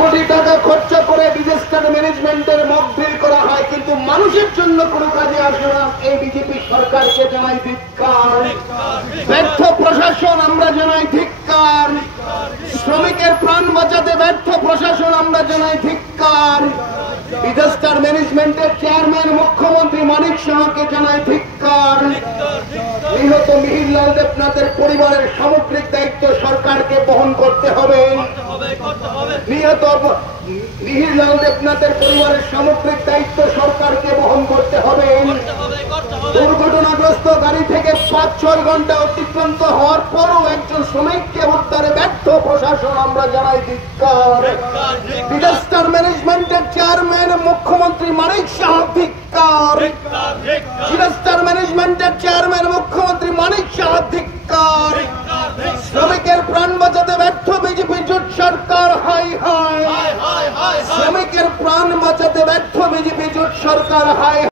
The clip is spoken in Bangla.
কোটি টাকা খরচা করে ডিজাস্টার ম্যানেজমেন্টের মকড্রিল করা হয়, কিন্তু মানুষের জন্য কোনো কাজে আসে না। এই বিজেপি সরকারকে জানাই ধিক্কার। ব্যর্থ প্রশাসন আমরা জানাই ধিক্কার। শ্রমিকের প্রাণ বাঁচাতে ব্যর্থ প্রশাসন আমরা জানাই ধিক্কার। ডিজাস্টার ম্যানেজমেন্টের চেয়ারম্যান মুখ্যমন্ত্রী মানিক সাহাকে জানাই ধিক্কার। নিহত মিহিরলাল দেবনাথের পরিবারের সামগ্রিক দায়িত্ব সরকারকে বহন করতে হবে। নিহত মিহিরলাল দেবনাথের পরিবারের সামগ্রিক দায়িত্ব সরকারকে বহন করতে হবে। দুর্ঘটনাগ্রস্ত গাড়ি থেকে 5-6 ঘন্টা অতিক্রান্ত হওয়ার পরও একজন শ্রমিককে উদ্ধারে ব্যর্থ প্রশাসন আমরা জানাই ধিক্কার। ডিজাস্টার ম্যানেজমেন্টের চেয়ারম্যান মুখ্যমন্ত্রী মানিক সাহা ধিক্কার। ডিজাস্টার ম্যানেজমেন্টের চেয়ারম্যান মুখ্যমন্ত্রী মানিক সাহা ধিক্কার। শ্রমিকের প্রাণ বাঁচাতে ব্যর্থ বিজেপি জোট সরকার হাই হাই। শ্রমিকের প্রাণ বাঁচাতে ব্যর্থ বিজেপি জোট সরকার হাই।